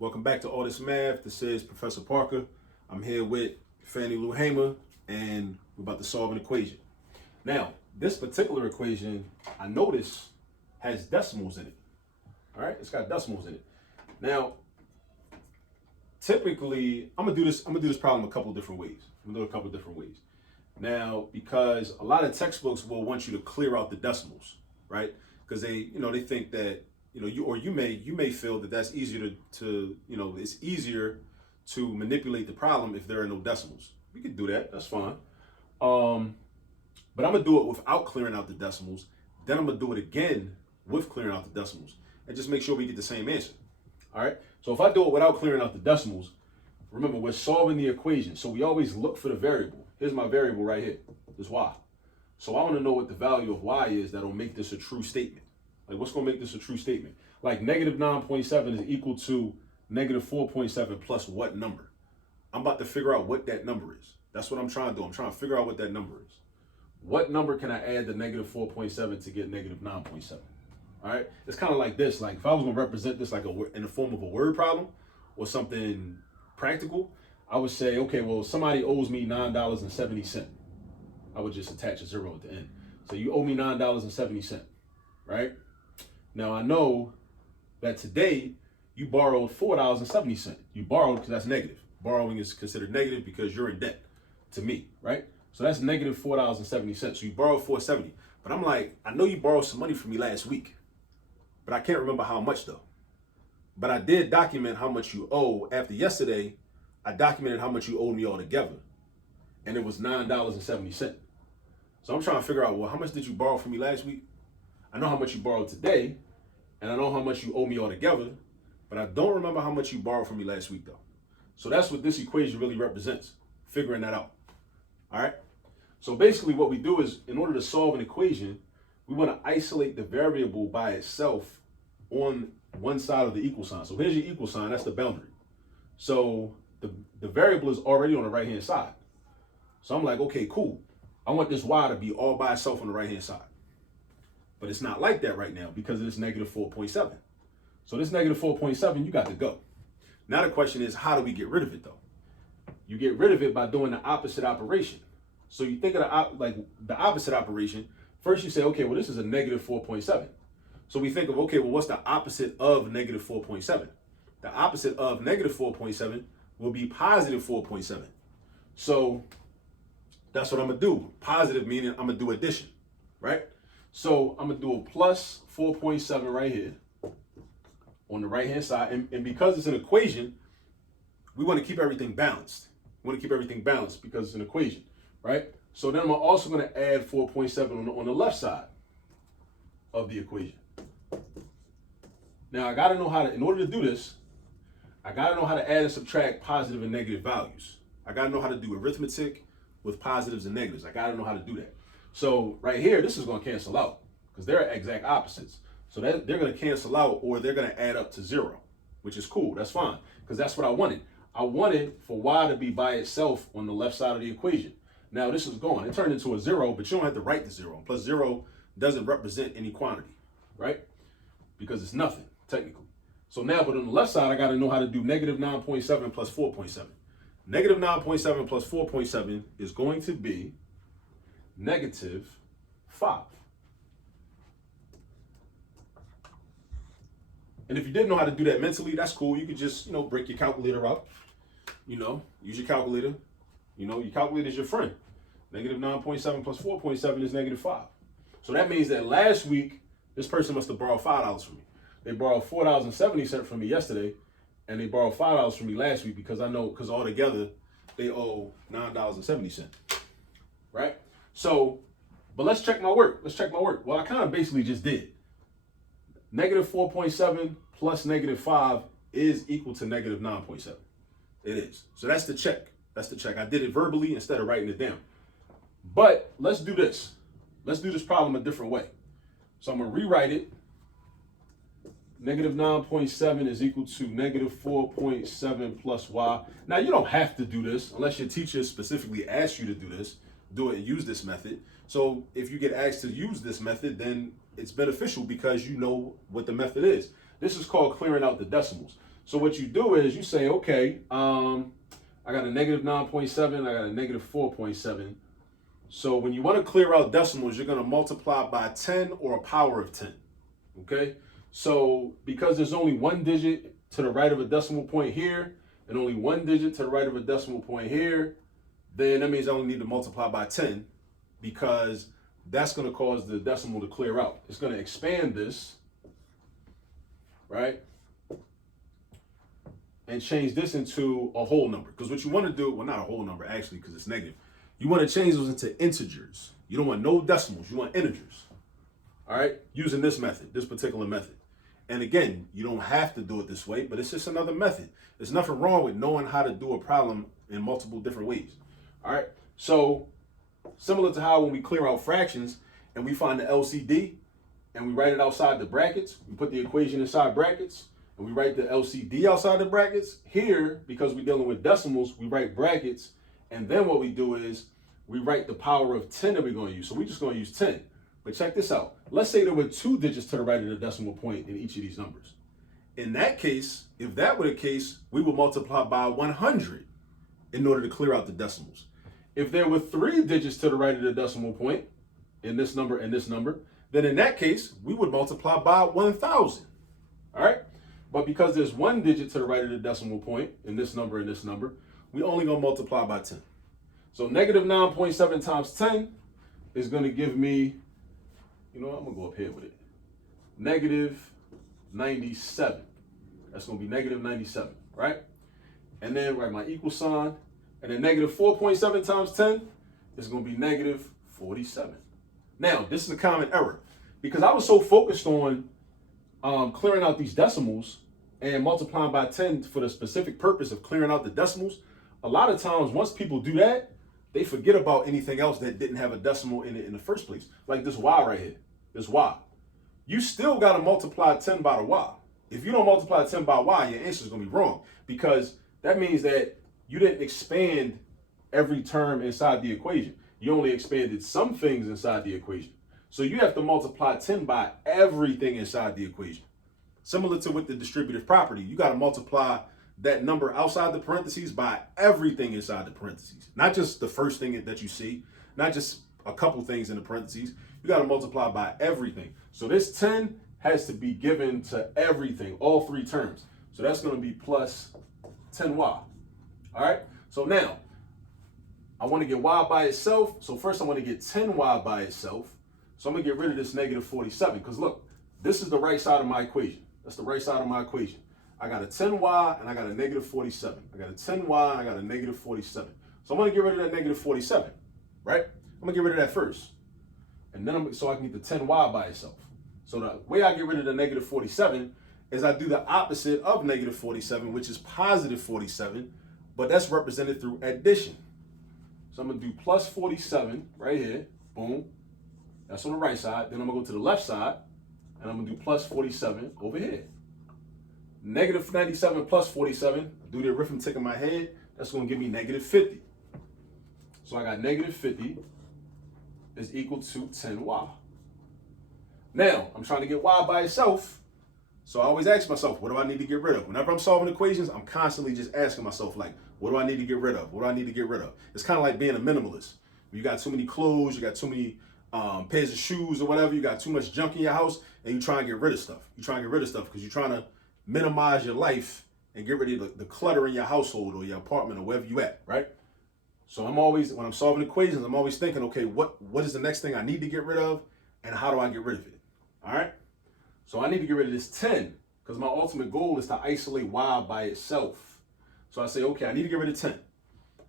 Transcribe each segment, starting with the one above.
Welcome back to All This Math. This is Professor Parker. I'm here with Fannie Lou Hamer, and we're about to solve an equation. Now, this particular equation, I notice, has decimals in it. All right, it's got decimals in it. Now, typically, I'm gonna do this problem a couple different ways. Now, because a lot of textbooks will want you to clear out the decimals, right? Because they think that you may feel that that's easier to it's easier to manipulate the problem if there are no decimals. We could do that. That's fine. But I'm gonna do it without clearing out the decimals. Then I'm gonna do it again with clearing out the decimals, and just make sure we get the same answer. All right. So if I do it without clearing out the decimals, remember we're solving the equation, so we always look for the variable. Here's my variable right here. This y. So I want to know what the value of y is that'll make this a true statement. Like, what's going to make this a true statement? Like, negative 9.7 is equal to negative 4.7 plus what number? I'm about to figure out what that number is. That's what I'm trying to do. I'm trying to figure out what that number is. What number can I add to negative 4.7 to get negative 9.7? All right? It's kind of like this. Like, if I was going to represent this like in the form of a word problem or something practical, I would say, okay, well, somebody owes me $9.70. I would just attach a zero at the end. So you owe me $9.70, right? Now I know that today you borrowed $4.70. You borrowed because that's negative. Borrowing is considered negative because you're in debt to me, right? So that's negative $4.70. So you borrowed $4.70. But I'm like, I know you borrowed some money from me last week, but I can't remember how much though. But I did document how much you owe. After yesterday, I documented how much you owed me altogether, and it was $9.70. So I'm trying to figure out, well, how much did you borrow from me last week? I know how much you borrowed today, and I know how much you owe me altogether, but I don't remember how much you borrowed from me last week, though. So that's what this equation really represents, figuring that out. All right? So basically what we do is, in order to solve an equation, we want to isolate the variable by itself on one side of the equal sign. So here's your equal sign, that's the boundary. So the variable is already on the right-hand side. So I'm like, okay, cool. I want this y to be all by itself on the right-hand side. But it's not like that right now because it's negative 4.7. So this negative 4.7, you got to go. Now the question is, how do we get rid of it though? You get rid of it by doing the opposite operation. So you think of the opposite operation. First you say, okay, well, this is a negative 4.7. So we think of, okay, well, what's the opposite of negative 4.7? The opposite of negative 4.7 will be positive 4.7. So that's what I'm gonna do. Positive meaning I'm gonna do addition, right? So I'm gonna do a plus 4.7 right here on the right-hand side. And because it's an equation, we wanna keep everything balanced. We wanna keep everything balanced because it's an equation, right? So then I'm also gonna add 4.7 on the left side of the equation. Now I gotta know how to, in order to do this, I gotta know how to add and subtract positive and negative values. I gotta know how to do arithmetic with positives and negatives. I gotta know how to do that. So right here, this is gonna cancel out because they're exact opposites. So that they're gonna cancel out or they're gonna add up to 0, which is cool, that's fine, because that's what I wanted. I wanted for y to be by itself on the left side of the equation. Now this is gone, it turned into a 0, but you don't have to write the 0. Plus 0 doesn't represent any quantity, right? Because it's nothing, technically. So now, but on the left side, I gotta know how to do negative 9.7 plus 4.7. Negative 9.7 plus 4.7 is going to be negative 5. And if you didn't know how to do that mentally, that's cool. You could just, break your calculator out. Use your calculator. Your calculator is your friend. Negative 9.7 plus 4.7 is negative 5. So that means that last week, this person must have borrowed $5 from me. They borrowed $4.70 from me yesterday, and they borrowed $5 from me last week because altogether they owe $9.70, right? So, but let's check my work. Well, I kind of basically just did. Negative 4.7 plus negative 5 is equal to negative 9.7. It is. So that's the check. I did it verbally instead of writing it down. But let's do this. Let's do this problem a different way. So I'm going to rewrite it. Negative 9.7 is equal to negative 4.7 plus y. Now, you don't have to do this unless your teacher specifically asks you to do this. Do it and use this method. So if you get asked to use this method, then it's beneficial because you know what the method is. This is called clearing out the decimals. So what you do is you say, okay, I got a negative 9.7, I got a negative 4.7. So when you want to clear out decimals, you're going to multiply by 10 or a power of 10. Okay? So because there's only one digit to the right of a decimal point here, and only one digit to the right of a decimal point here, then that means I only need to multiply by 10, because that's going to cause the decimal to clear out. It's going to expand this, right? And change this into a whole number. Because what you want to do, well, not a whole number actually, because it's negative. You want to change those into integers. You don't want no decimals, you want integers. All right, using this method, this particular method. And again, you don't have to do it this way, but it's just another method. There's nothing wrong with knowing how to do a problem in multiple different ways. All right, so similar to how when we clear out fractions and we find the LCD and we write it outside the brackets, we put the equation inside brackets, and we write the LCD outside the brackets. Here, because we're dealing with decimals, we write brackets, and then what we do is we write the power of 10 that we're going to use. So we're just going to use 10. But check this out. Let's say there were 2 digits to the right of the decimal point in each of these numbers. In that case, if that were the case, we would multiply by 100 in order to clear out the decimals. If there were 3 digits to the right of the decimal point in this number and this number, then in that case, we would multiply by 1,000. All right? But because there's 1 digit to the right of the decimal point in this number and this number, we only going to multiply by 10. So negative 9.7 times 10 is going to give me, you know what, I'm going to go up here with it. Negative 97. That's going to be negative 97, right? And then write my equal sign. And then negative 4.7 times 10 is going to be negative 47. Now, this is a common error because I was so focused on clearing out these decimals and multiplying by 10 for the specific purpose of clearing out the decimals. A lot of times, once people do that, they forget about anything else that didn't have a decimal in it in the first place. Like this y right here, this y. You still got to multiply 10 by the y. If you don't multiply 10 by y, your answer is going to be wrong, because that means that you didn't expand every term inside the equation. You only expanded some things inside the equation. So you have to multiply 10 by everything inside the equation. Similar to with the distributive property, you got to multiply that number outside the parentheses by everything inside the parentheses. Not just the first thing that you see, not just a couple things in the parentheses. You got to multiply by everything. So this 10 has to be given to everything, all 3 terms. So that's going to be plus 10y. All right? So now, I want to get y by itself. So first I want to get 10y by itself. So I'm going to get rid of this negative 47, because look, this is the right side of my equation. That's the right side of my equation. I got a 10y and I got a negative 47. I got a 10y and I got a negative 47. So I'm going to get rid of that negative 47, right? I'm going to get rid of that first. And then so I can get the 10y by itself. So the way I get rid of the negative 47 is I do the opposite of negative 47, which is positive 47, but that's represented through addition. So I'm going to do plus 47 right here. Boom. That's on the right side. Then I'm going to go to the left side, and I'm going to do plus 47 over here. Negative 97 plus 47, do the arithmetic in my head, that's going to give me negative 50. So I got negative 50 is equal to 10y. Now, I'm trying to get y by itself, so I always ask myself, what do I need to get rid of? Whenever I'm solving equations, I'm constantly just asking myself, like, what do I need to get rid of? What do I need to get rid of? It's kind of like being a minimalist. You got too many clothes, you got too many pairs of shoes or whatever, you got too much junk in your house, and you try and get rid of stuff. You try and get rid of stuff because you're trying to minimize your life and get rid of the clutter in your household or your apartment or wherever you at, right? So I'm always, when I'm solving equations, I'm always thinking, okay, what is the next thing I need to get rid of, and how do I get rid of it? All right? So I need to get rid of this 10 because my ultimate goal is to isolate y by itself. So I say, okay, I need to get rid of 10.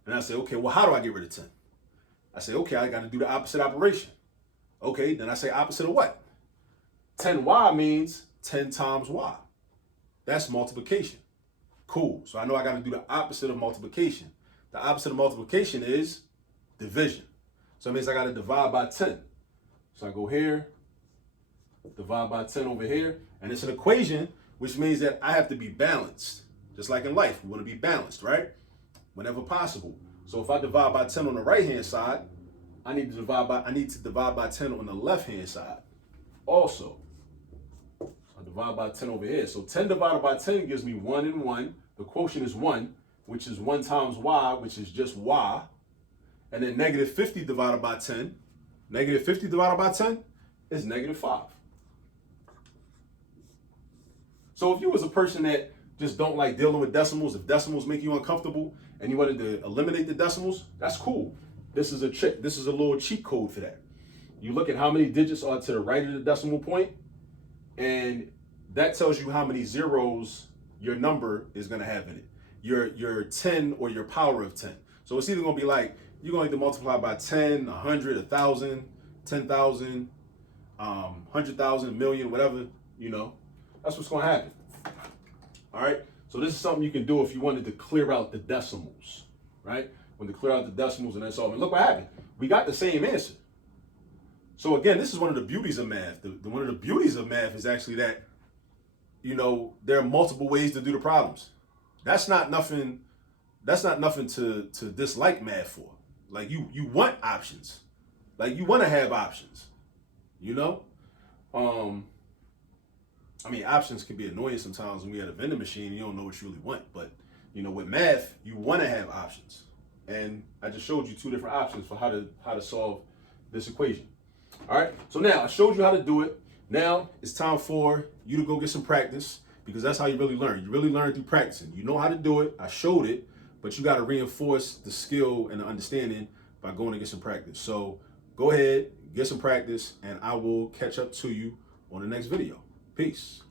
And I say, okay, well, how do I get rid of 10? I say, okay, I got to do the opposite operation. Okay, then I say opposite of what? 10y means 10 times y. That's multiplication. Cool. So I know I got to do the opposite of multiplication. The opposite of multiplication is division. So it means I got to divide by 10. So I go here, divide by 10 over here, and it's an equation, which means that I have to be balanced. Just like in life, we want to be balanced, right? Whenever possible. So if I divide by 10 on the right-hand side, I need to divide by 10 on the left-hand side also. So I divide by 10 over here. So 10 divided by 10 gives me 1 and 1. The quotient is 1, which is 1 times y, which is just y. And then negative 50 divided by 10. Negative 50 divided by 10 is negative 5. So if you was a person that just don't like dealing with decimals, if decimals make you uncomfortable and you wanted to eliminate the decimals, that's cool. This is a trick. This is a little cheat code for that. You look at how many digits are to the right of the decimal point, and that tells you how many zeros your number is going to have in it. Your 10 or your power of 10. So it's either going to be like, you're going to multiply by 10, 100, 1,000, 10,000, 100,000, million, whatever, you know. That's what's going to happen. All right. So this is something you can do if you wanted to clear out the decimals, right? When to clear out the decimals and then solve. And look what happened. We got the same answer. So again, this is one of the beauties of math. One of the beauties of math is actually that, you know, there are multiple ways to do the problems. That's not nothing to dislike math for. Like you want options. Like you want to have options. You know? I mean, options can be annoying sometimes when we at a vending machine, you don't know what you really want. But, you know, with math, you want to have options. And I just showed you 2 different options for how to solve this equation. All right, so now I showed you how to do it. Now it's time for you to go get some practice, because that's how you really learn. You really learn through practicing. You know how to do it. I showed it, but you got to reinforce the skill and the understanding by going to get some practice. So go ahead, get some practice, and I will catch up to you on the next video. Peace.